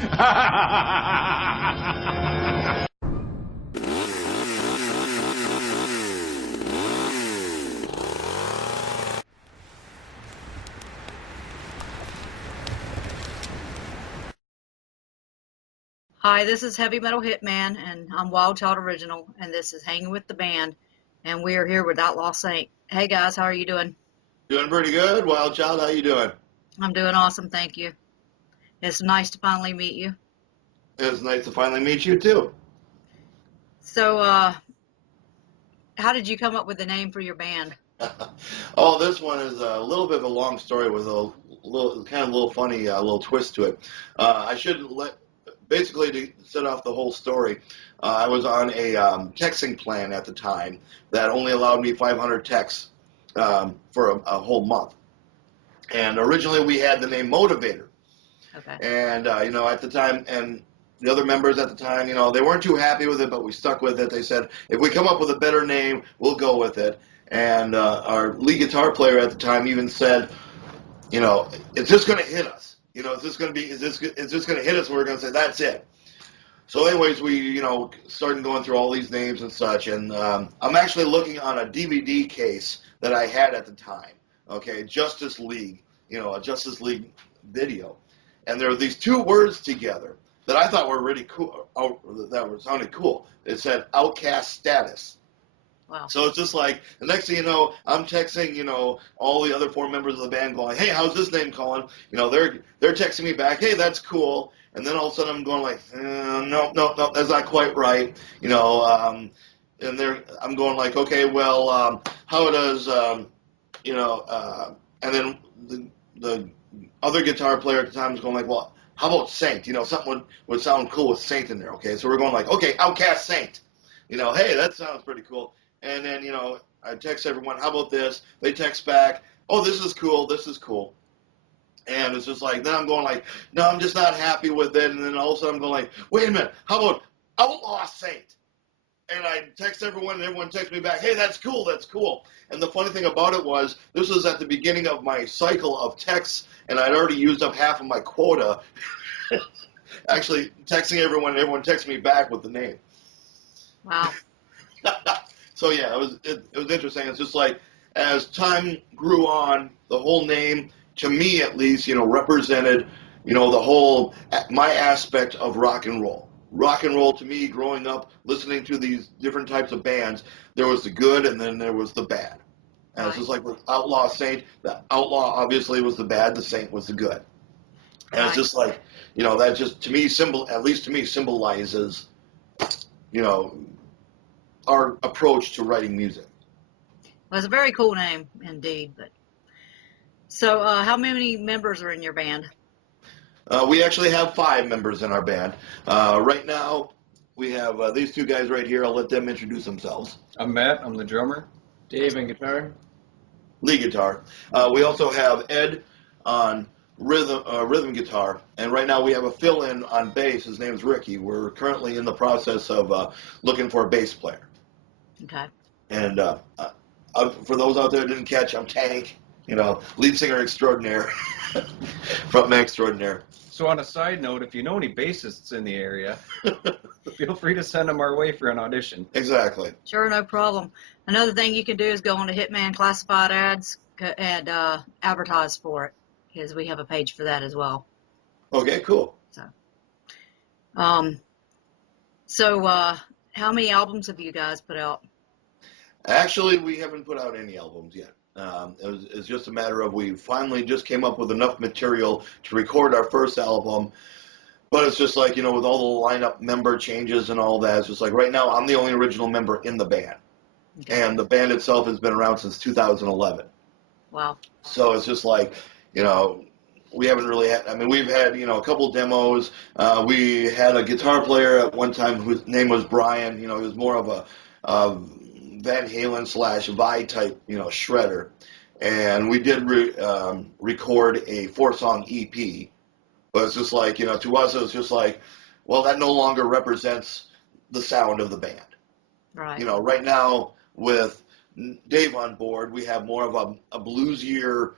Hi, this is Heavy Metal Hitman, and I'm Wildchild Original, and this is Hanging with the Band, and we are here with Outlaw Saint. Hey guys, how are you doing? Doing pretty good. Wildchild, how you doing? I'm doing awesome, thank you. It's nice to finally meet you. It's nice to finally meet you too. So, how did you come up with the name for your band? Oh, this one is a little bit of a long story with a little funny little twist to it. I should basically to set off the whole story. I was on a texting plan at the time that only allowed me 500 texts for a whole month. And originally we had the name Motivator. Okay. And, at the time, and the other members at the time, they weren't too happy with it, but we stuck with it. They said, if we come up with a better name, we'll go with it. And our lead guitar player at the time even said, it's just going to hit us. Is this going to hit us and we're going to say, that's it. So anyways, we, started going through all these names and such. And I'm actually looking on a DVD case that I had at the time. Okay, Justice League, a Justice League video. And there were these two words together that I thought were really cool, sounded cool. It said outcast status. Wow. So it's just like, the next thing you know, I'm texting, all the other 4 members of the band going, hey, how's this name calling? They're texting me back, hey, that's cool. And then all of a sudden I'm going like, no, that's not quite right. And I'm going like, okay, well, how does, and then the other guitar player at the time was going like, well, how about Saint? Something would sound cool with Saint in there, okay? So we're going like, okay, Outcast Saint. Hey, that sounds pretty cool. And then, I text everyone, how about this? They text back, oh, this is cool. And it's just like, then I'm going like, no, I'm just not happy with it. And then all of a sudden I'm going like, wait a minute, how about Outlaw Saint? And I text everyone, and everyone texts me back, hey, that's cool. And the funny thing about it was, this was at the beginning of my cycle of texts, and I'd already used up half of my quota. Actually, texting everyone, and everyone texted me back with the name. Wow. So yeah, it was interesting. It's just like, as time grew on, the whole name, to me at least, represented, the whole, my aspect of rock and roll. Rock and roll to me, growing up, listening to these different types of bands, there was the good and then there was the bad. And it's just like with Outlaw Saint, the Outlaw obviously was the bad, the Saint was the good. And it's just like, that just, to me, at least to me, symbolizes, our approach to writing music. Well, it's a very cool name indeed. But so, how many members are in your band? We actually have 5 members in our band. Right now, we have these 2 guys right here. I'll let them introduce themselves. I'm Matt. I'm the drummer. Dave on guitar. Lead guitar. We also have Ed on rhythm guitar. And right now we have a fill-in on bass. His name is Ricky. We're currently in the process of looking for a bass player. Okay. And for those out there that didn't catch, I'm Tank. Lead singer extraordinaire, frontman extraordinaire. So on a side note, if you know any bassists in the area, feel free to send them our way for an audition. Exactly. Sure, no problem. Another thing you can do is go on to Hitman Classified Ads and advertise for it, because we have a page for that as well. Okay, cool. So, how many albums have you guys put out? Actually, we haven't put out any albums yet. It's just a matter of, we finally just came up with enough material to record our first album, but it's just like, with all the lineup member changes and all that, it's just like, right now I'm the only original member in the band. Okay. And the band itself has been around since 2011. Wow. So it's just like, we haven't really had, we've had, a couple demos. We had a guitar player at one time whose name was Brian. He was more of a Van Halen / Vi type, shredder. And we did record a 4-song EP. But it's just like, to us it was just like, well, that no longer represents the sound of the band. Right. Right now with Dave on board, we have more of a bluesier,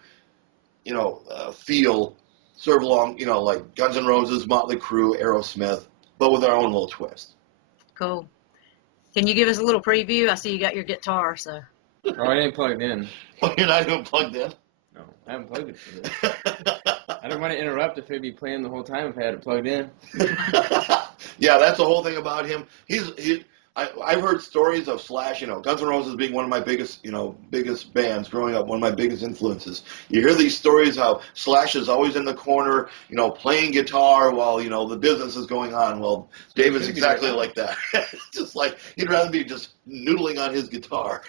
feel serve along, like Guns N' Roses, Motley Crue, Aerosmith, but with our own little twist. Cool. Can you give us a little preview? I see you got your guitar, so. Oh, I ain't plugged in. Oh, you're not even plugged in? No, I haven't plugged it for this. I don't want to interrupt if he'd be playing the whole time if I had it plugged in. Yeah, that's the whole thing about him. I've heard stories of Slash, Guns N' Roses being one of my biggest bands growing up, one of my biggest influences. You hear these stories how Slash is always in the corner, playing guitar while, the business is going on. Well, David's exactly like that. Just like, he'd rather be just noodling on his guitar.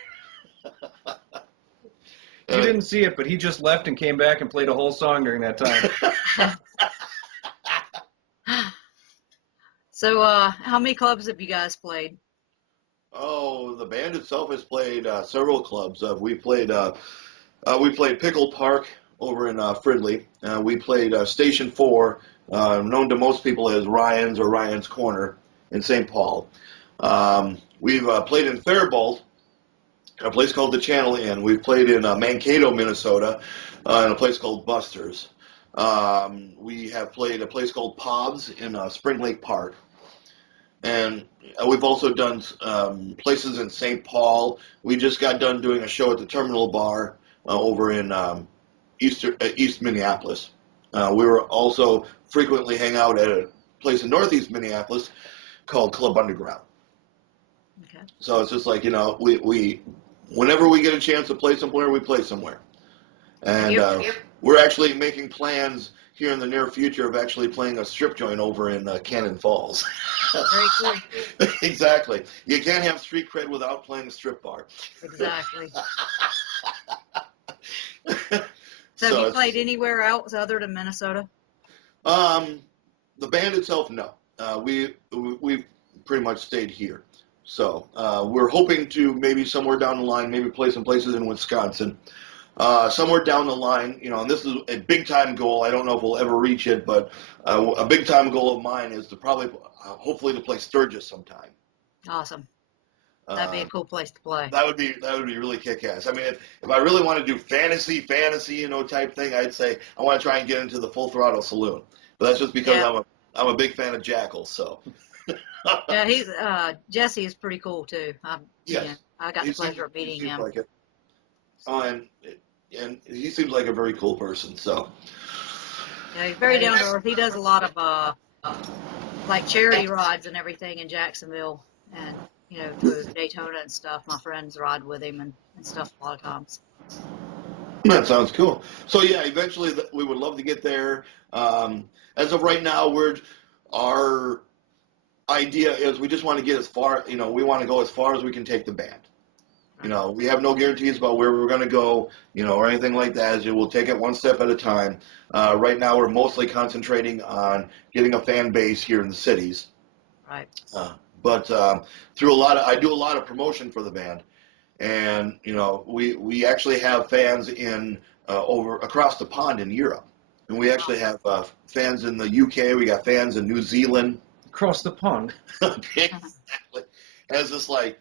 You didn't see it, but he just left and came back and played a whole song during that time. So, how many clubs have you guys played? Oh, the band itself has played several clubs. We played Pickle Park over in Fridley. We played Station 4, known to most people as Ryan's or Ryan's Corner in St. Paul. We've played in Faribault, a place called the Channel Inn. We've played in Mankato, Minnesota, in a place called Buster's. We have played a place called Pobs in Spring Lake Park. And we've also done places in St. Paul. We just got done doing a show at the Terminal Bar over in East Minneapolis. We were also frequently hang out at a place in Northeast Minneapolis called Club Underground. Okay. So it's just like, we whenever we get a chance to play somewhere, we play somewhere. And we're actually making plans here in the near future of actually playing a strip joint over in Cannon Falls. Very cool. Exactly. You can't have street cred without playing a strip bar. Exactly. So have you played anywhere else other than Minnesota? The band itself, no. We've pretty much stayed here. So we're hoping to maybe somewhere down the line, maybe play some places in Wisconsin. Somewhere down the line, and this is a big-time goal. I don't know if we'll ever reach it, but a big-time goal of mine is to hopefully to play Sturgis sometime. Awesome. That'd be a cool place to play. That would be really kick-ass. I mean, if I really want to do fantasy, type thing, I'd say I want to try and get into the Full Throttle Saloon. But that's just because I'm a big fan of Jackal, so. Yeah, Jesse is pretty cool too. Yes. I got the pleasure of meeting him. Like it. Oh, and he seems like a very cool person. So. Yeah, he's very down to earth. He does a lot of like charity rides and everything in Jacksonville, and to Daytona and stuff. My friends ride with him and stuff a lot of times. That sounds cool. So yeah, eventually we would love to get there. As of right now, our idea is we just want to get as far. We want to go as far as we can take the band. We have no guarantees about where we're going to go, or anything like that. As we'll take it one step at a time. Right now, we're mostly concentrating on getting a fan base here in the cities. Right. But through I do a lot of promotion for the band, and we actually have fans in over across the pond in Europe, and we actually have fans in the UK. We got fans in New Zealand. Across the pond. Exactly. And it's just like.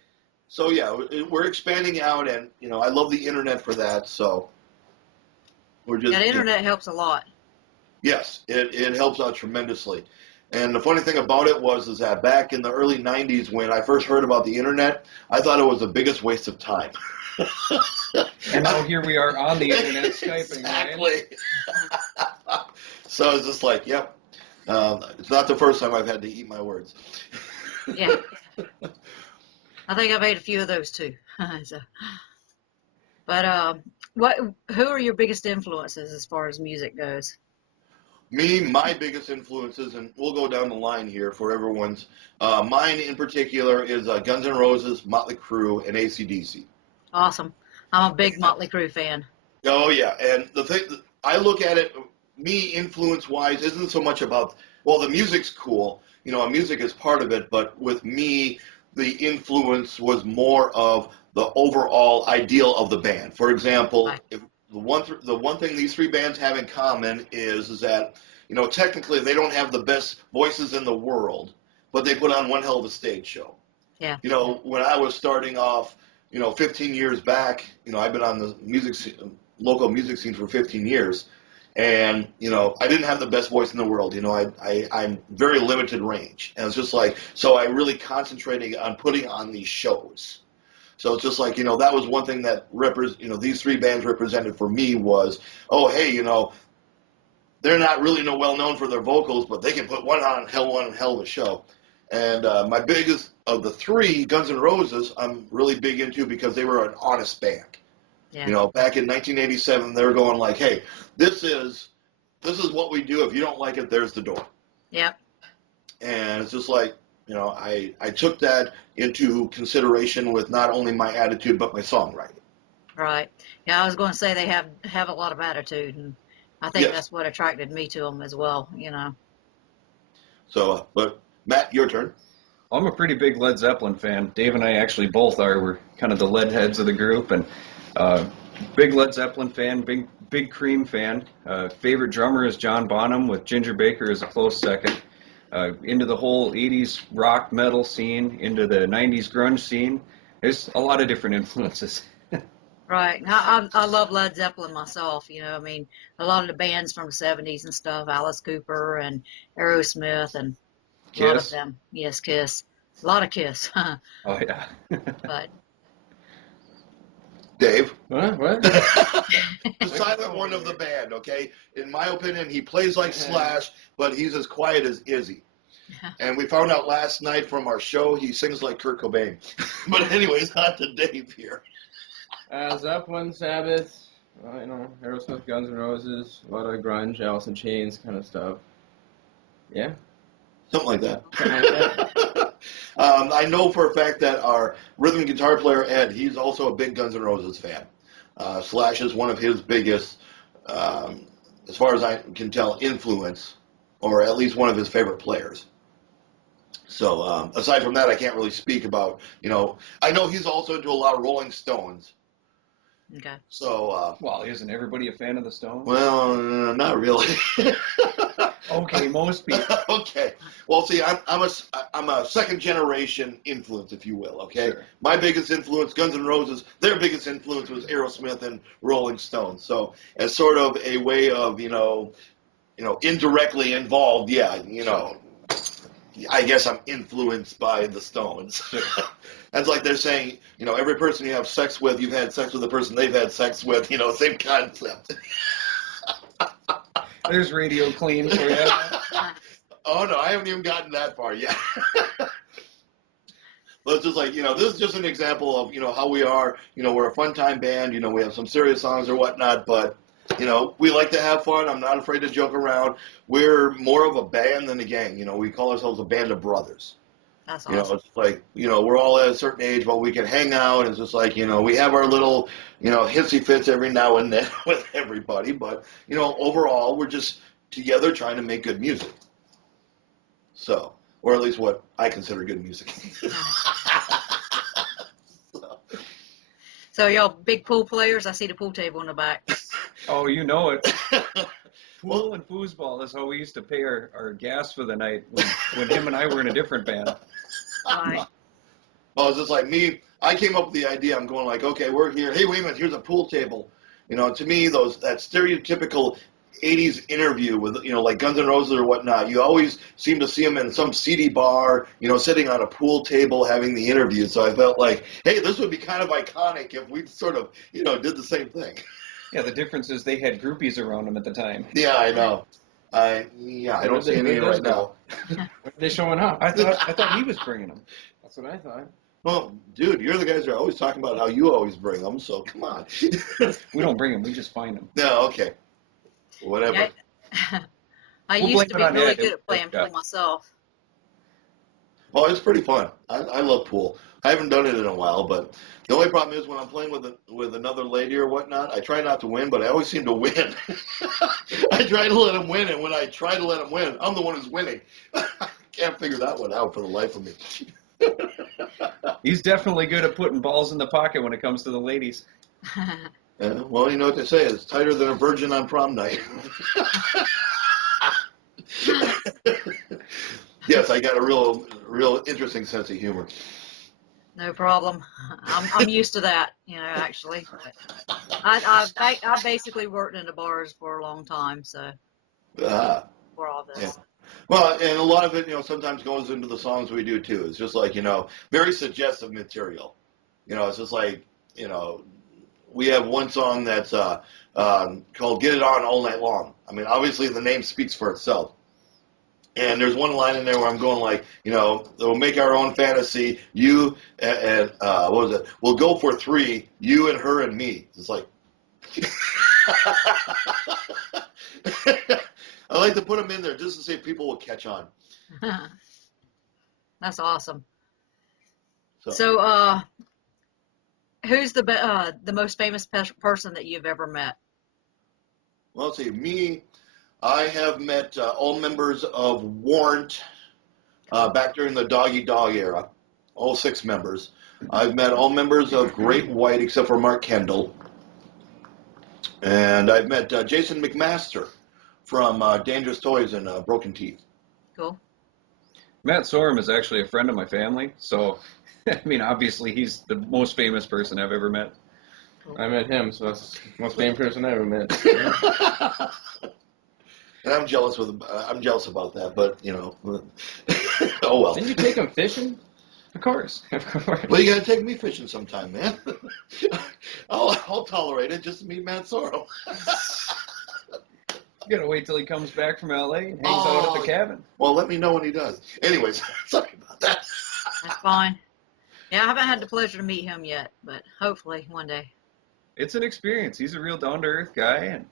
So yeah, we're expanding out, and I love the internet for that. So we're just the internet helps a lot. Yes, it helps out tremendously. And the funny thing about it is that back in the early '90s, when I first heard about the internet, I thought it was the biggest waste of time. And now here we are on the internet, Skyping. Exactly. Right? So it's just like, yep. It's not the first time I've had to eat my words. Yeah. I think I've ate a few of those too. But who are your biggest influences as far as music goes? My biggest influences, and we'll go down the line here for everyone's. Mine in particular is Guns N' Roses, Motley Crue, and AC/DC. Awesome. I'm a big Motley Crue fan. Oh yeah, and the thing I look at it, me influence-wise, isn't so much about the music's cool. Music is part of it, but with me. The influence was more of the overall ideal of the band. For example, if the one thing these three bands have in common is that technically they don't have the best voices in the world, but they put on one hell of a stage show. Yeah. When I was starting off, 15 years back, I've been on the local music scene for 15 years. And, I didn't have the best voice in the world. I'm very limited range. And it's just like, so I really concentrated on putting on these shows. So it's just like, that was one thing that these three bands represented for me was, oh, hey, they're not really well known for their vocals, but they can put one hell of a show. And my biggest of the three, Guns N' Roses, I'm really big into because they were an honest band. Yeah. Back in 1987, they were going like, hey, this is what we do. If you don't like it, there's the door. Yep. And it's just like, I took that into consideration with not only my attitude, but my songwriting. Right. Yeah, I was going to say they have a lot of attitude, and I think that's what attracted me to them as well, So, but Matt, your turn. I'm a pretty big Led Zeppelin fan. Dave and I actually both are. We're kind of the lead heads of the group, and big Led Zeppelin fan, big Cream fan. Favorite drummer is John Bonham, with Ginger Baker as a close second. Into the whole 80s rock metal scene, into the 90s grunge scene. There's a lot of different influences. Right. I love Led Zeppelin myself, a lot of the bands from the 70s and stuff, Alice Cooper and Aerosmith and a lot of Kiss. them. Yes, Kiss. A lot of Kiss. Oh, yeah. But Dave. What? The silent one of the band, okay? In my opinion, he plays like Slash, but he's as quiet as Izzy. And we found out last night from our show he sings like Kurt Cobain. But anyways, on to Dave here. Zeppelin, Sabbath, Aerosmith, Guns N' Roses, a lot of grunge, Alice in Chains kind of stuff. Yeah. Something like that. I know for a fact that our rhythm guitar player, Ed, he's also a big Guns N' Roses fan. Slash is one of his biggest, as far as I can tell, influence, or at least one of his favorite players. So aside from that, I can't really speak about, I know he's also into a lot of Rolling Stones. okay. So, Well, isn't everybody a fan of the Stones? well, not really. Okay, most people. Okay. Well, see, I'm a second generation influence, if you will. Okay. Sure. My biggest influence, Guns N' Roses. Their biggest influence was Aerosmith and Rolling Stones. So, as sort of a way of indirectly involved, I guess I'm influenced by the Stones. That's like they're saying, every person you have sex with, you've had sex with the person they've had sex with. Same concept. There's Radio Clean for you. Oh, no, I haven't even gotten that far yet. But it's just like, this is just an example of, how we are. We're a fun-time band. We have some serious songs or whatnot, but, we like to have fun. I'm not afraid to joke around. We're more of a band than a gang. We call ourselves a band of brothers. That's awesome. It's like, we're all at a certain age, but we can hang out. It's just like, we have our little, hissy fits every now and then with everybody. But, overall, we're just together trying to make good music. So, or at least what I consider good music. So y'all big pool players? I see the pool table in the back. Oh, you know it. Pool and foosball is how we used to pay our gas for the night when him and I were in a different band. Right. Well, it's just like me. I came up with the idea. I'm going like, okay, we're here. Hey, wait a minute. Here's a pool table. To me, that stereotypical 80s interview with, like Guns N' Roses or whatnot, you always seem to see them in some seedy bar, sitting on a pool table having the interview. So I felt like, hey, this would be kind of iconic if we sort of, did the same thing. Yeah, the difference is they had groupies around them at the time. Yeah, I know. I don't see any right now. When are they showing up? I thought he was bringing them. That's what I thought. Well, dude, you're the guys that are always talking about how you always bring them, so come on. We don't bring them, we just find them. No, okay. Whatever. Yeah. I We'll used to blame be it on really Ed. good at playing Yeah. pool myself. Oh, it's pretty fun. I love pool. I haven't done it in a while, but the only problem is when I'm playing with another lady or whatnot, I try not to win, but I always seem to win. I try to let him win, and when I try to let him win, I'm the one who's winning. I can't figure that one out for the life of me. He's definitely good at putting balls in the pocket when it comes to the ladies. Well, you know what they say, it's tighter than a virgin on prom night. Yes, I got a real interesting sense of humor. No problem. I'm used to that, actually. I basically worked in the bars for a long time, so for all Yeah. this. Well, and a lot of it, sometimes goes into the songs we do too. It's just like, very suggestive material. It's just like, we have one song that's called "Get It On All Night Long." I mean, obviously the name speaks for itself. And there's one line in there where I'm going like, we'll make our own fantasy. You and what was it? We'll go for three. You and her and me. It's like. I like to put them in there just to see if people will catch on. That's awesome. So, who's the most famous person that you've ever met? Well, let's see. Me, I have met all members of Warrant back during the Doggy Dog era. All 6 members. I've met all members of Great White except for Mark Kendall. And I've met Jason McMaster from Dangerous Toys and Broken Teeth. Cool. Matt Sorum is actually a friend of my family, so I mean, obviously he's the most famous person I've ever met. Cool. I met him, so that's the most famous person I ever met. And I'm jealous about that, but oh well. Didn't you take him fishing? Of course. Well, you gotta take me fishing sometime, man. I'll tolerate it just to meet Matt Sorum. You gotta wait till he comes back from LA and hangs out at the cabin. Well, let me know when he does. Anyways, sorry about that. That's fine. Yeah, I haven't had the pleasure to meet him yet, but hopefully one day. It's an experience. He's a real down-to-earth guy, and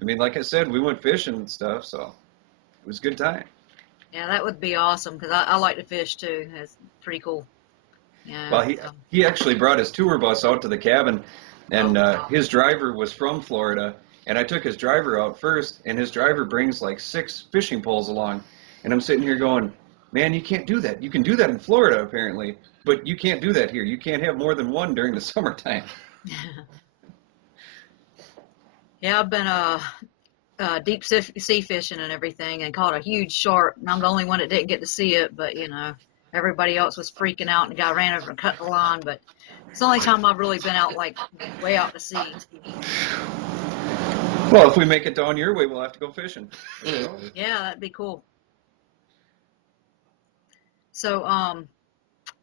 I mean, like I said, we went fishing and stuff, so it was a good time. Yeah, that would be awesome because I like to fish too. It's pretty cool. Yeah. Well, he actually brought his tour bus out to the cabin, and his driver was from Florida, and I took his driver out first, and his driver brings like 6 fishing poles along, and I'm sitting here going, man, you can't do that. You can do that in Florida apparently, but you can't do that here. You can't have more than one during the summertime. Yeah, I've been deep sea fishing and everything and caught a huge shark. And I'm the only one that didn't get to see it, but everybody else was freaking out and the guy ran over and cut the line. But it's the only time I've really been out like way out to sea. Well, if we make it down your way, we'll have to go fishing. Yeah, that'd be cool. So,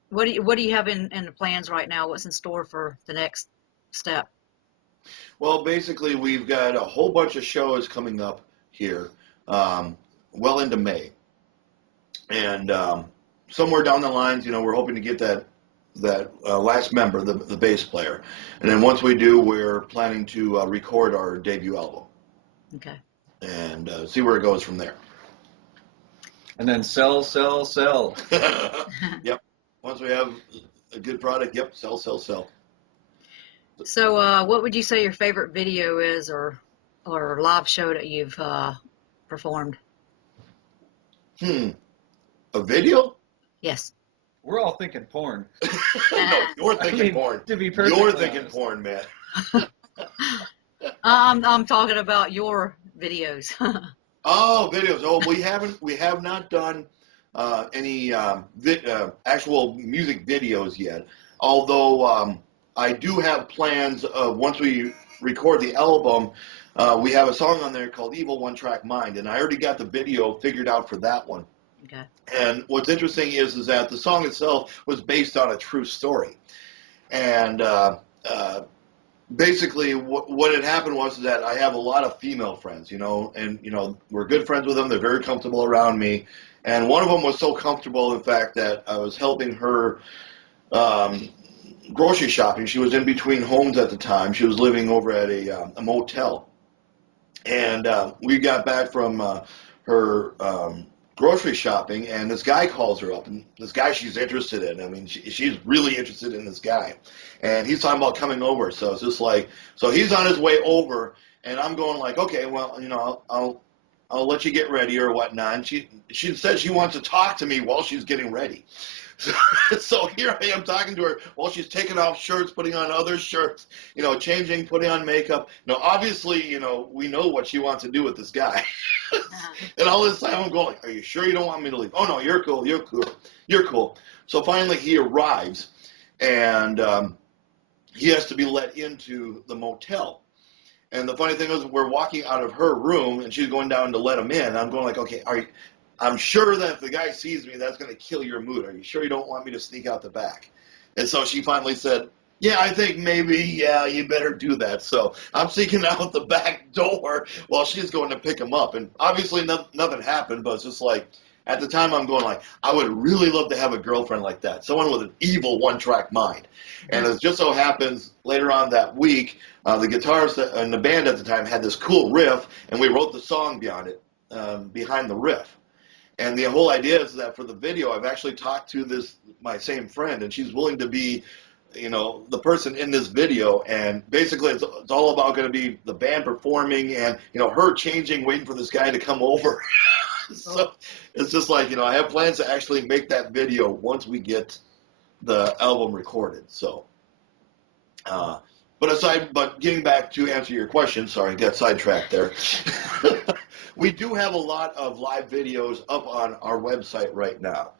what do you have in the plans right now? What's in store for the next step? Well, basically, we've got a whole bunch of shows coming up here, well into May, and somewhere down the lines, we're hoping to get that last member, the bass player, and then once we do, we're planning to record our debut album. Okay. And see where it goes from there. And then sell. Yep. Once we have a good product, yep, sell. So, what would you say your favorite video is, or live show that you've performed? A video? Yes. We're all thinking porn. No, you're thinking porn. To be perfectly You're thinking honest. porn, man. I'm talking about your videos. Oh, videos. Oh, we have not done any actual music videos yet. Although I do have plans of once we record the album, we have a song on there called Evil One Track Mind, and I already got the video figured out for that one. Okay. And what's interesting is that the song itself was based on a true story. And basically what had happened was that I have a lot of female friends, and, we're good friends with them. They're very comfortable around me. And one of them was so comfortable, in fact, that I was helping her grocery shopping. She was in between homes at the time. She was living over at a motel. And we got back from her grocery shopping, and this guy calls her up, and this guy she's interested in. I mean, she's really interested in this guy, and he's talking about coming over. So it's just like, so he's on his way over, and I'm going like, okay, well, I'll let you get ready or whatnot. And she said she wants to talk to me while she's getting ready. So here I am talking to her while she's taking off shirts, putting on other shirts, changing, putting on makeup. Obviously, we know what she wants to do with this guy. And all this time I'm going, are you sure you don't want me to leave? Oh, no, you're cool. So finally he arrives, and he has to be let into the motel. And the funny thing is, we're walking out of her room, and she's going down to let him in. I'm going like, okay, I'm sure that if the guy sees me, that's going to kill your mood. Are you sure you don't want me to sneak out the back? And so she finally said, yeah, I think maybe, yeah, you better do that. So I'm sneaking out the back door while she's going to pick him up. And obviously nothing happened, but it's just like, at the time I'm going like, I would really love to have a girlfriend like that, someone with an evil one-track mind. And it just so happens later on that week, the guitarist in the band at the time had this cool riff, and we wrote the song beyond it, behind the riff. And the whole idea is that for the video, I've actually talked to my same friend, and she's willing to be, the person in this video. And basically it's all about going to be the band performing and, her changing, waiting for this guy to come over. So it's just like, I have plans to actually make that video once we get the album recorded. So, but getting back to answer your question, sorry, I got sidetracked there. We do have a lot of live videos up on our website right now.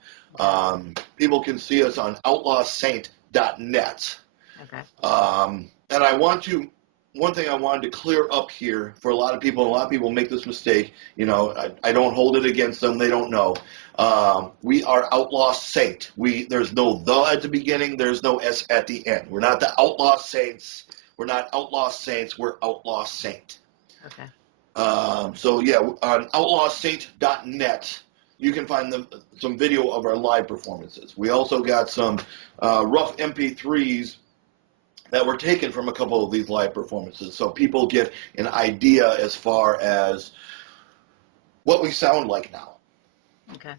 People can see us on outlawsaint.net. Okay. And one thing I wanted to clear up here for a lot of people make this mistake. I don't hold it against them. They don't know. We are Outlaw Saint. There's no the at the beginning. There's no S at the end. We're not the Outlaw Saints. We're not Outlaw Saints. We're Outlaw Saint. Okay. So yeah, on outlawsaint.net, you can find some video of our live performances. We also got some rough MP3s that were taken from a couple of these live performances, so people get an idea as far as what we sound like now. Okay.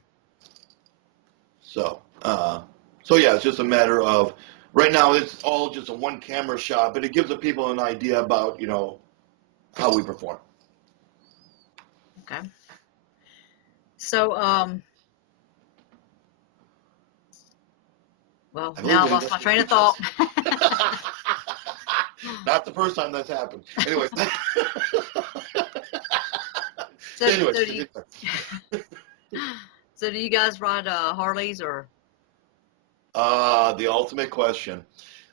So yeah, it's just a matter of, right now it's all just a one camera shot, but it gives the people an idea about, how we perform. Okay. So, well, now I lost my train of thought. Not the first time that's happened. Anyway. So do you guys ride Harleys or? The ultimate question.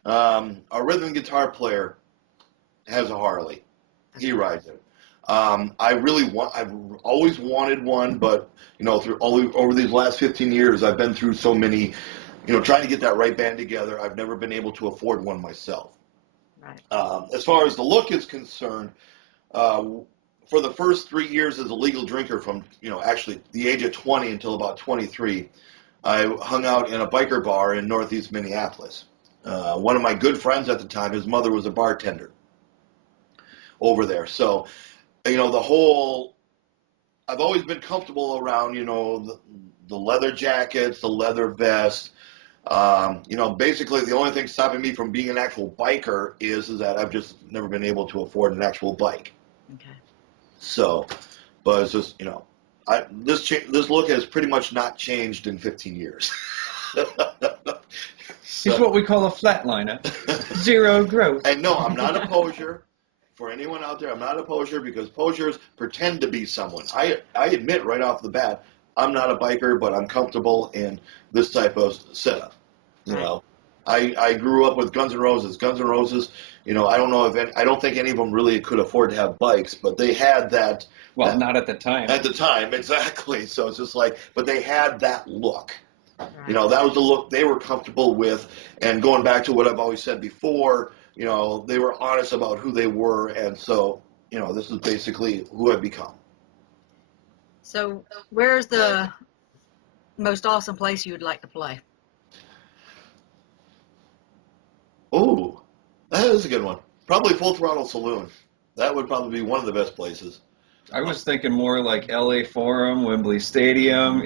Our rhythm guitar player has a Harley. He rides it. I've always wanted one, but over these last 15 years, I've been through so many, trying to get that right band together. I've never been able to afford one myself. Right. As far as the look is concerned, for the first 3 years as a legal drinker, from actually the age of 20 until about 23, I hung out in a biker bar in Northeast Minneapolis. One of my good friends at the time, his mother was a bartender over there. So, I've always been comfortable around, the leather jackets, the leather vest. Basically the only thing stopping me from being an actual biker is that I've just never been able to afford an actual bike. Okay. So, but it's just, this look has pretty much not changed in 15 years. It's what we call a flatliner. Zero growth. And no, I'm not a poser. For anyone out there, I'm not a poser, because posers pretend to be someone. I admit right off the bat, I'm not a biker, but I'm comfortable in this type of setup. I grew up with Guns N' Roses. Guns N' Roses, I don't think any of them really could afford to have bikes, but they had that. Well, not at the time. At the time, exactly. So it's just like, but they had that look. Right. That was the look they were comfortable with. And going back to what I've always said before, they were honest about who they were. And so, this is basically who I've become. So where's the most awesome place you would like to play? Oh, that is a good one. Probably Full Throttle Saloon. That would probably be one of the best places. I was thinking more like LA Forum, Wembley Stadium,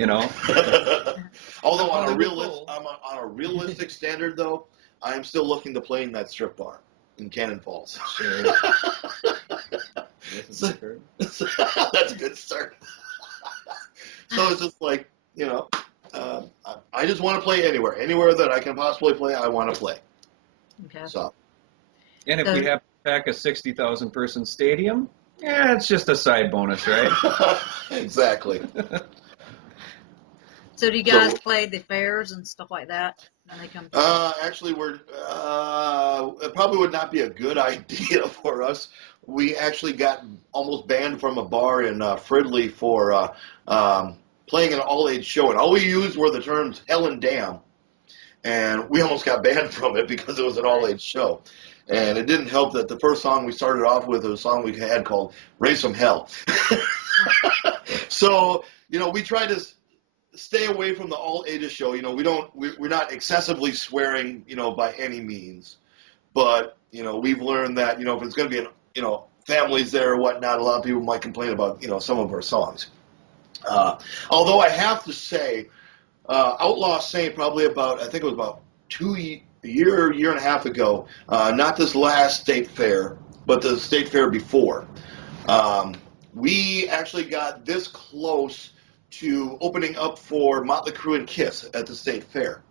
Although on a realistic standard, though, I am still looking to play in that strip bar in Cannon Falls. Sure. That's a good start. So it's just like, I just want to play anywhere that I can possibly play. I want to play. Okay. So. And if we have to pack a 60,000 person stadium, it's just a side bonus, right? Exactly. So do you guys play the fairs and stuff like that? when they come? Actually, it probably would not be a good idea for us. We actually got almost banned from a bar in Fridley for playing an all-age show, and all we used were the terms hell and damn, and we almost got banned from it because it was an all-age show. And it didn't help that the first song we started off with was a song we had called Raise Some Hell. So, we try to stay away from the all ages show. We're not excessively swearing, by any means. But, we've learned that, if it's going to be, families there or whatnot, a lot of people might complain about, some of our songs. Although I have to say, Outlaw Saint probably I think it was about a year and a half ago, not this last state fair, but the state fair before, we actually got this close to opening up for Motley Crue and Kiss at the state fair.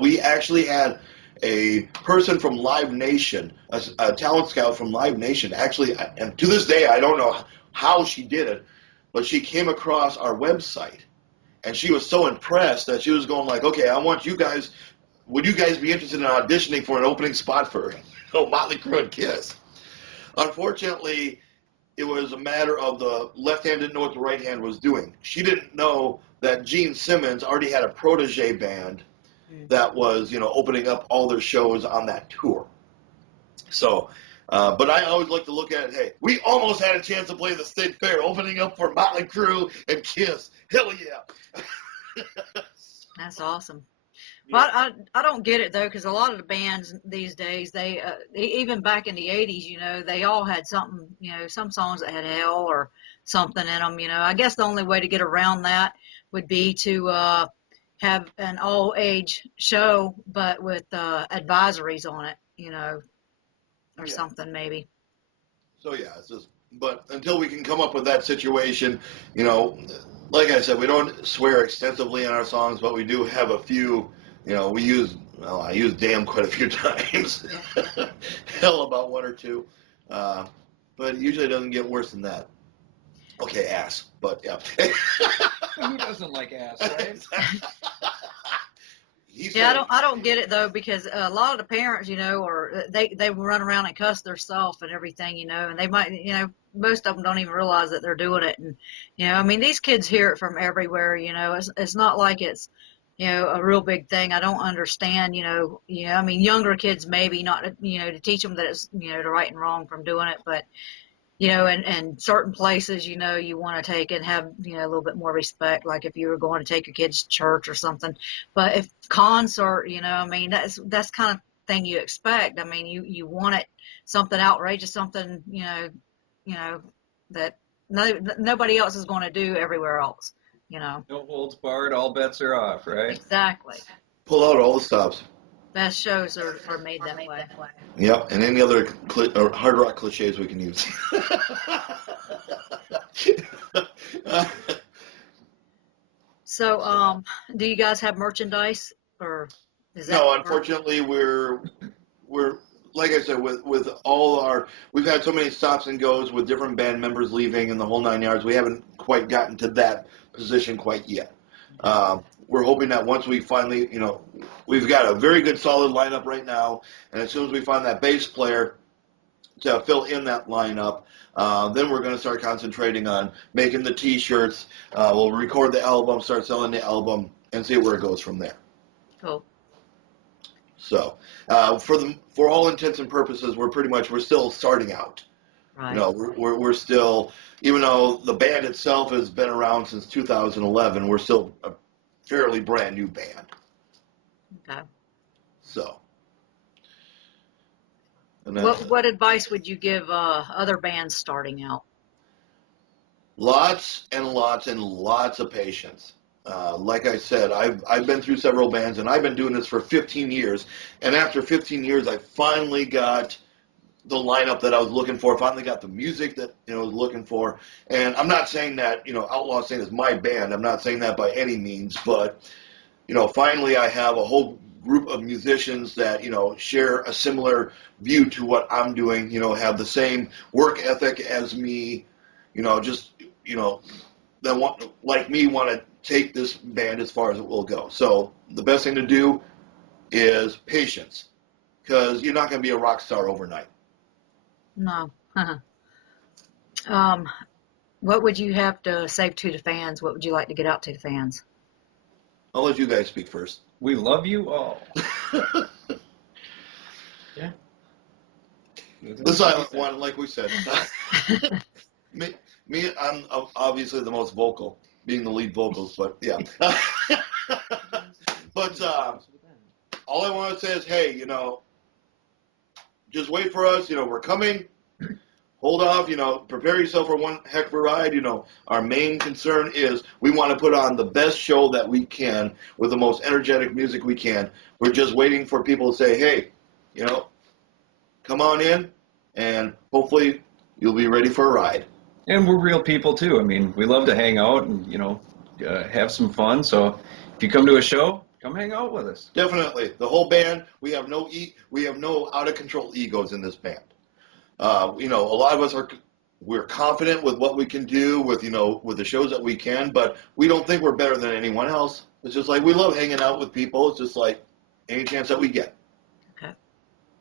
We actually had a person from Live Nation, a talent scout from Live Nation, actually, and to this day I don't know how she did it, but she came across our website, and she was so impressed that she was going like, okay, would you guys be interested in auditioning for an opening spot for Motley Crue and Kiss? Unfortunately, it was a matter of the left hand didn't know what the right hand was doing. She didn't know that Gene Simmons already had a protege band that was, opening up all their shows on that tour. So, but I always like to look at it, hey, we almost had a chance to play the state fair, opening up for Motley Crue and Kiss. Hell yeah. That's awesome. Well, I don't get it though, because a lot of the bands these days, they even back in the 80s, they all had something, some songs that had hell or something in them. I guess the only way to get around that would be to have an all-age show, but with advisories on it, or something maybe. So yeah, but until we can come up with that situation, like I said, we don't swear extensively in our songs, but we do have a few. I use damn quite a few times. Hell about one or two. But usually it doesn't get worse than that. Okay, ass. But yeah. Who doesn't like ass, right? I don't get it though, because a lot of the parents, or they run around and cuss their self and everything, and they might, most of them don't even realize that they're doing it. And, these kids hear it from everywhere, it's not like it's, a real big thing. I don't understand, younger kids maybe not, to teach them that it's, the right and wrong from doing it, but, and certain places, you want to take and have, a little bit more respect, like if you were going to take your kids to church or something. But if concert, that's kind of thing you expect. You want it, something outrageous, something, that nobody else is going to do everywhere else. No holds barred, all bets are off, right? Exactly. Pull out all the stops. Best shows are made that way. Yep, and any other hard rock cliches we can use. So, do you guys have merchandise, or is that? No, unfortunately, we're like I said, with all we've had so many stops and goes with different band members leaving and the whole 9 yards. We haven't quite gotten to that position quite yet. We're hoping that once we finally, we've got a very good solid lineup right now, and as soon as we find that bass player to fill in that lineup, then we're going to start concentrating on making the T-shirts. We'll record the album, start selling the album, and see where it goes from there. Cool. So, for all intents and purposes, we're still starting out. Right. We're still, even though the band itself has been around since 2011, we're still a fairly brand new band. Okay. So. What advice would you give other bands starting out? Lots and lots and lots of patience. Like I said, I've been through several bands, and I've been doing this for 15 years. And after 15 years, I finally got the lineup that I was looking for. Finally got the music that I was looking for. And I'm not saying that Outlaw Saint is my band. I'm not saying that by any means. But finally, I have a whole group of musicians that share a similar view to what I'm doing. Have the same work ethic as me. That want to take this band as far as it will go. So the best thing to do, is patience, because you're not going to be a rock star overnight. No. What would you have to say to the fans? What would you like to get out to the fans? I'll let you guys speak first. We love you all. Yeah. The silent one, like we said. me, I'm obviously the most vocal, being the lead vocals, but yeah. But all I want to say is, hey, just wait for us. We're coming. Hold off. Prepare yourself for one heck of a ride. Our main concern is we want to put on the best show that we can with the most energetic music we can. We're just waiting for people to say, hey, come on in, and hopefully you'll be ready for a ride. And we're real people too. I mean, we love to hang out and have some fun. So if you come to a show, come hang out with us. Definitely, the whole band. We have no out of control egos in this band. A lot of us we're confident with what we can do with the shows that we can, but we don't think we're better than anyone else. It's just like we love hanging out with people. It's just like any chance that we get. Okay.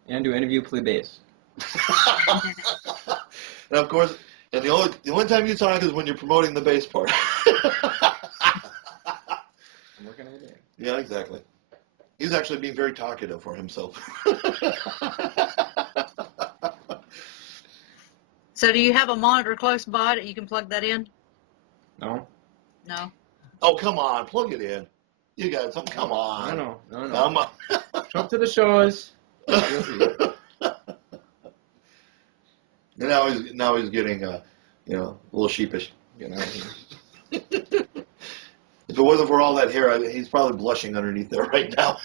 And do any of you play bass? And of course, and the only time you talk is when you're promoting the bass part. I'm working all day. Yeah, exactly. He's actually being very talkative for himself. So do you have a monitor close by that you can plug that in? No? No. Oh, come on, plug it in. You got something. Come on. No. Come on. Show up to the shows. And now he's getting a little sheepish. If it wasn't for all that hair, he's probably blushing underneath there right now.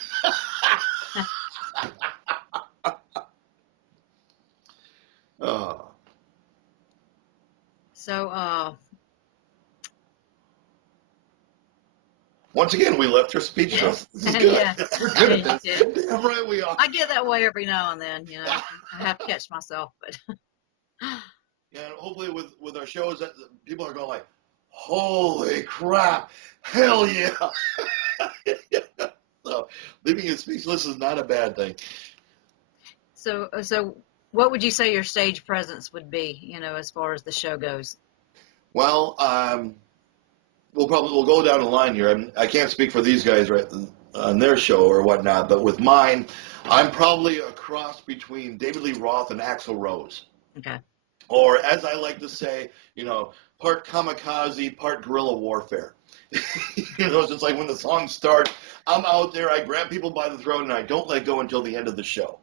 So, Once again, we left her speechless. This is good. yeah. We're good at Yeah. this. Damn right we are. I get that way every now and then, I have to catch myself, but Yeah, and hopefully with our shows, that people are going like, holy crap, hell yeah. So leaving you speechless is not a bad thing. so what would you say your stage presence would be, as far as the show goes? Well, we'll go down the line here. I can't speak for these guys right on their show or whatnot, but with mine, I'm probably a cross between David Lee Roth and Axl Rose. Okay. Or as I like to say, part kamikaze, part guerrilla warfare. It's just like when the song starts, I'm out there, I grab people by the throat, and I don't let go until the end of the show.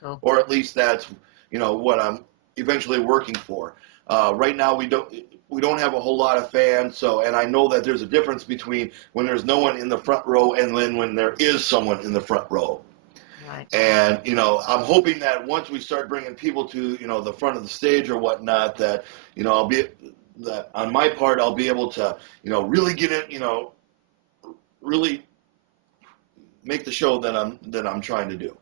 Cool. Or at least that's, what I'm eventually working for. Right now, we don't have a whole lot of fans, and I know that there's a difference between when there's no one in the front row and then when there is someone in the front row. Right. And, I'm hoping that once we start bringing people to, the front of the stage or whatnot, that, that on my part, I'll be able to, really get it, really make the show that I'm trying to do.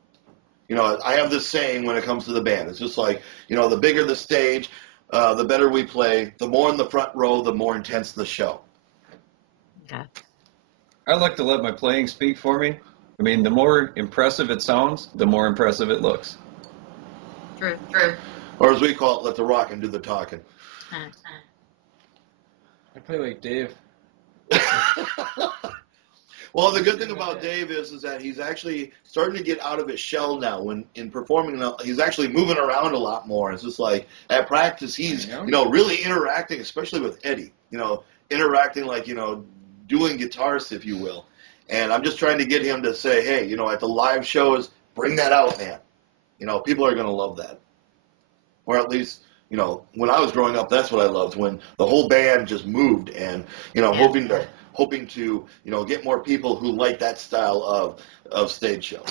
I have this saying when it comes to the band. It's just like, the bigger the stage, the better we play. The more in the front row, the more intense the show. Okay. I like to let my playing speak for me. I mean, the more impressive it sounds, the more impressive it looks. True. Or as we call it, let the rockin' do the talking. I play like Dave. Well, the good thing about Dave is that he's actually starting to get out of his shell now. When in performing, he's actually moving around a lot more. It's just like at practice, he's really interacting, especially with Eddie. Interacting like doing guitars, if you will. And I'm just trying to get him to say, hey, at the live shows, bring that out, man. People are going to love that. Or at least, when I was growing up, that's what I loved, when the whole band just moved and, hoping to, get more people who like that style of stage show.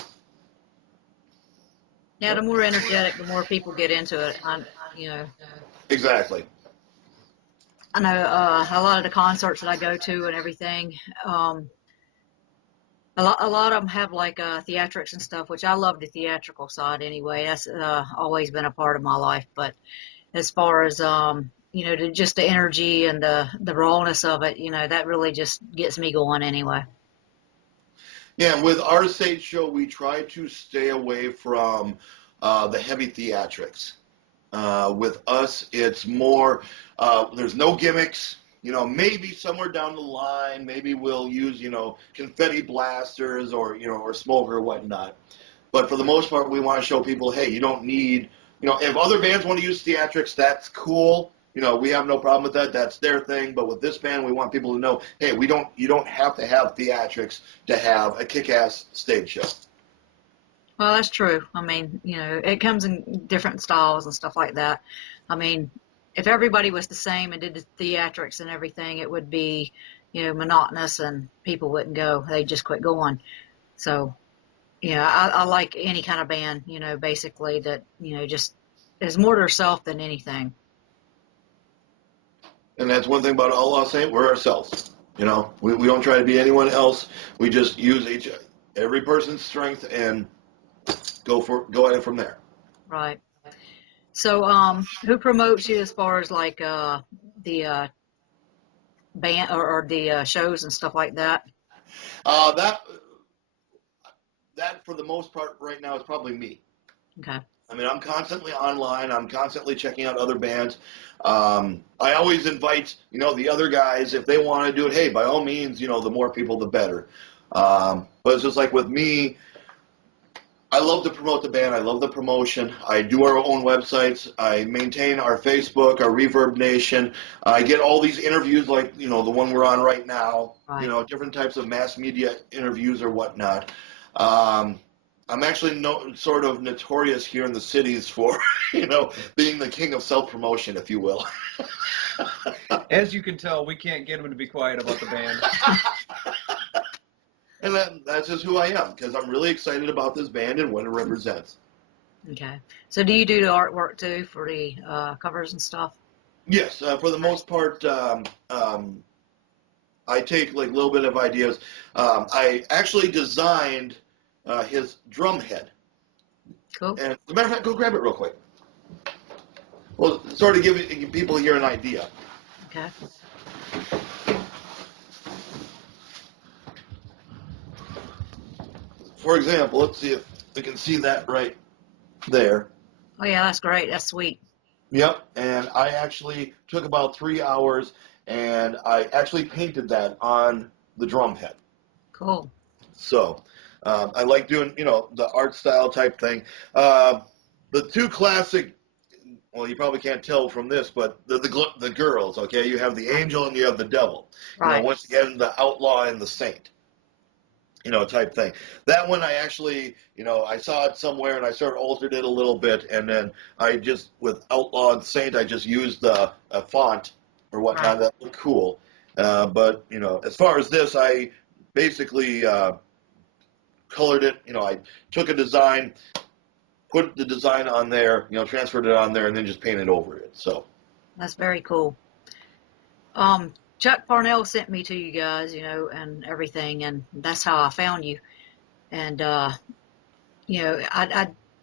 Yeah, the more energetic, the more people get into it. Exactly. I know a lot of the concerts that I go to and everything, a lot of them have like theatrics and stuff, which I love the theatrical side anyway. That's always been a part of my life. But as far as just the energy and the rawness of it, that really just gets me going anyway. Yeah, with our stage show, we try to stay away from the heavy theatrics. With us, it's more, there's no gimmicks. Maybe somewhere down the line, maybe we'll use, confetti blasters or smoke or whatnot. But for the most part, we want to show people, hey, you don't need, if other bands want to use theatrics, that's cool. We have no problem with that. That's their thing. But with this band, we want people to know, hey, you don't have to have theatrics to have a kick-ass stage show. Well, that's true. I mean, it comes in different styles and stuff like that. I mean, if everybody was the same and did the theatrics and everything, it would be, monotonous and people wouldn't go. They'd just quit going. So, I like any kind of band, basically that, just is more to herself than anything. And that's one thing about Outlaw Saint, we're ourselves. We don't try to be anyone else. We just use every person's strength and go at it from there. Right. So, who promotes you as far as like the band or the shows and stuff like that? That for the most part right now is probably me. Okay. I mean, I'm constantly online. I'm constantly checking out other bands. I always invite, the other guys, if they want to do it, hey, by all means, the more people, the better. But it's just like with me, I love to promote the band. I love the promotion. I do our own websites. I maintain our Facebook, our Reverb Nation. I get all these interviews like, the one we're on right now, Right. different types of mass media interviews or whatnot. I'm actually sort of notorious here in the cities for, being the king of self-promotion, if you will. As you can tell, we can't get him to be quiet about the band. And that's just who I am, because I'm really excited about this band and what it represents. Okay. So, do you do the artwork too for the covers and stuff? Yes, for the most part, I take like a little bit of ideas. I actually designed his drum head. Cool. And as a matter of fact, go grab it real quick. Well, sort of give people here an idea. Okay. For example, let's see if we can see that right there. Oh yeah, that's great. That's sweet. Yep, and I actually took about 3 hours, and I actually painted that on the drum head. Cool. So I like doing, the art style type thing. The two classic, well, you probably can't tell from this, but the girls, okay? You have the angel and you have the devil. Right. Once again, the outlaw and the saint. Type thing. That one I actually, I saw it somewhere and I sort of altered it a little bit, and then I just, with Outlaw and Saint, I just used the font or whatnot. Right. That looked cool. But, as far as this, I basically colored it. I took a design, put the design on there, transferred it on there, and then just painted over it. So That's very cool. Chuck Parnell sent me to you guys, and everything, and that's how I found you. And, I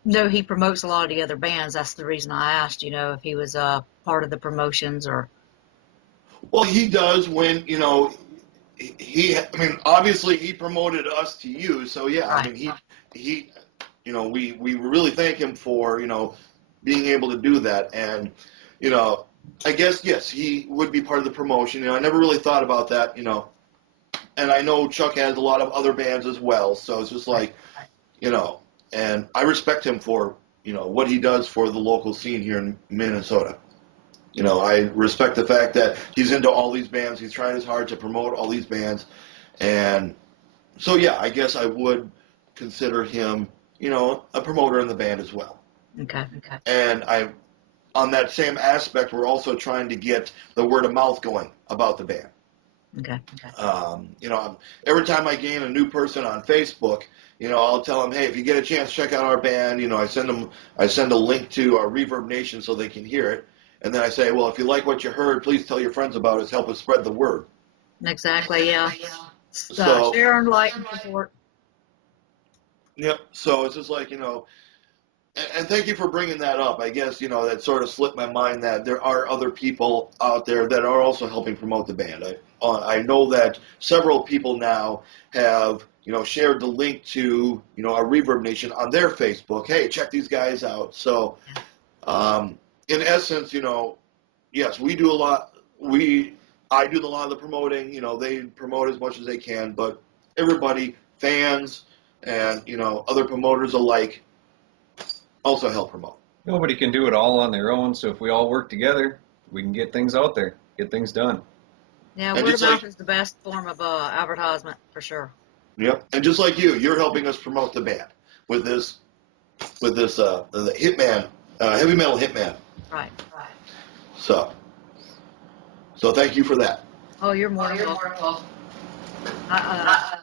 know he promotes a lot of the other bands. That's the reason I asked, if he was part of the promotions or. Well, he does when, obviously he promoted us to you. So, yeah, Right. I mean, he we really thank him for, being able to do that. And, I guess, yes, he would be part of the promotion. I never really thought about that, and I know Chuck has a lot of other bands as well. So it's just like, and I respect him for, what he does for the local scene here in Minnesota. I respect the fact that he's into all these bands. He's trying his hard to promote all these bands. And so, yeah, I guess I would consider him, a promoter in the band as well. Okay. And on that same aspect, we're also trying to get the word of mouth going about the band. Okay. Every time I gain a new person on Facebook, I'll tell them, hey, if you get a chance, check out our band. I send a link to our Reverb Nation so they can hear it. And then I say, well, if you like what you heard, please tell your friends about us. Help us spread the word. Exactly. Yeah. So Share and like and support. Yep. So it's just like, and thank you for bringing that up. I guess, that sort of slipped my mind that there are other people out there that are also helping promote the band. I know that several people now have, shared the link to, our Reverb Nation on their Facebook. Hey, check these guys out. So, in essence, yes, we do a lot. I do a lot of the promoting. They promote as much as they can, but everybody, fans, and other promoters alike, also help promote. Nobody can do it all on their own, so if we all work together, we can get things out there, get things done. Yeah, word of mouth is the best form of advertisement for sure. Yep, and just like you're helping us promote the band with this the Hitman, heavy metal Hitman. Right. So thank you for that. Oh, you're more than welcome. I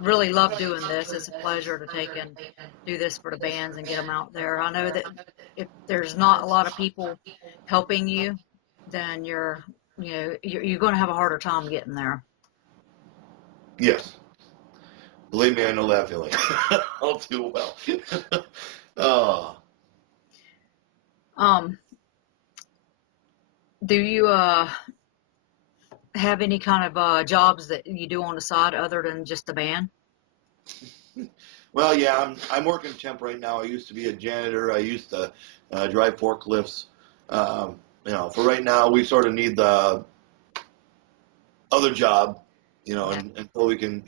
really love doing this. It's a pleasure to take and do this for the bands and get them out there. I know that if there's not a lot of people helping you, then you're going to have a harder time getting there. Yes. Believe me, I know that feeling. I'll do well. Do you have any kind of jobs that you do on the side other than just the band? Well, yeah, I'm working temp right now. I used to be a janitor. I used to drive forklifts. For right now, we sort of need the other job, until we can,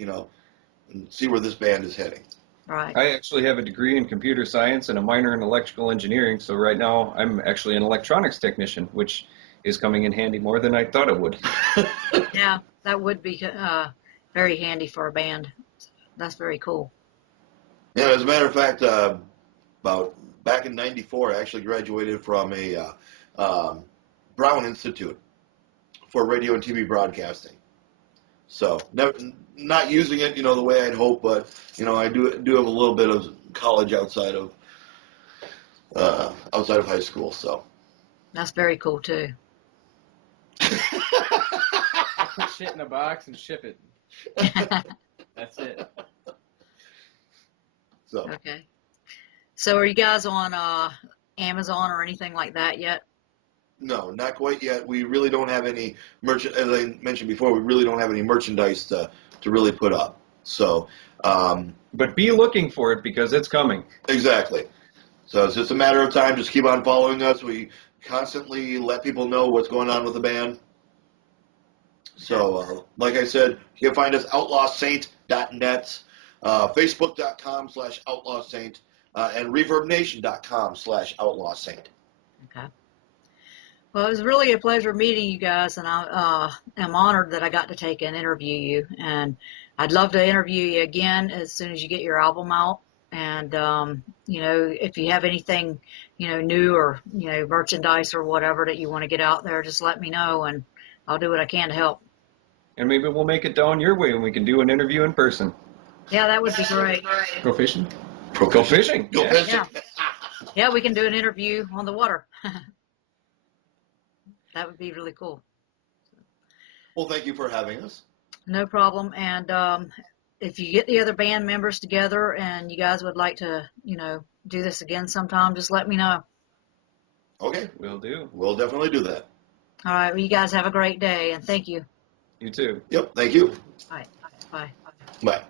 and see where this band is heading. Right. I actually have a degree in computer science and a minor in electrical engineering, so right now I'm actually an electronics technician, which is coming in handy more than I thought it would. Yeah, that would be very handy for a band. That's very cool. Yeah, as a matter of fact, about back in '94, I actually graduated from a Brown Institute for radio and TV broadcasting. So not using it, the way I'd hope, but I do have a little bit of college outside of high school. So that's very cool too. Put shit in a box and ship it. That's it. So. Okay. So are you guys on Amazon or anything like that yet? No, not quite yet. We really don't have any as I mentioned before, we really don't have any merchandise to really put up. So, but be looking for it because it's coming. Exactly. So it's just a matter of time. Just keep on following us. We constantly let people know what's going on with the band. So, like I said, you can find us outlawsaint.net, facebook.com/outlawsaint, and reverbnation.com/outlawsaint. Okay. Well, it was really a pleasure meeting you guys, and I am honored that I got to take and interview you. And I'd love to interview you again as soon as you get your album out. And, if you have anything, new or, merchandise or whatever that you want to get out there, just let me know, and I'll do what I can to help. And maybe we'll make it down your way and we can do an interview in person. Yeah, that would be great. Go fishing? Go fishing. Go fishing. Yeah, we can do an interview on the water. That would be really cool. Well, thank you for having us. No problem. And if you get the other band members together and you guys would like to, do this again sometime, just let me know. Okay. Will do. We'll definitely do that. All right. Well, you guys have a great day, and thank you. You too. Yep. Thank you. All right. Bye. Bye.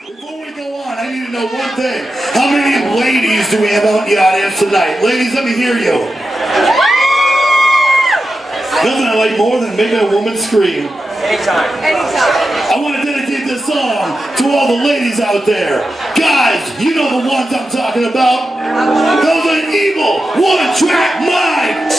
Before we go on, I need to know one thing. How many ladies do we have out in the audience tonight? Ladies, let me hear you. Nothing I like more than making a woman scream. Anytime. I want to dedicate this song to all the ladies out there. Guys, you know the ones I'm talking about. Those are evil, one-track mind.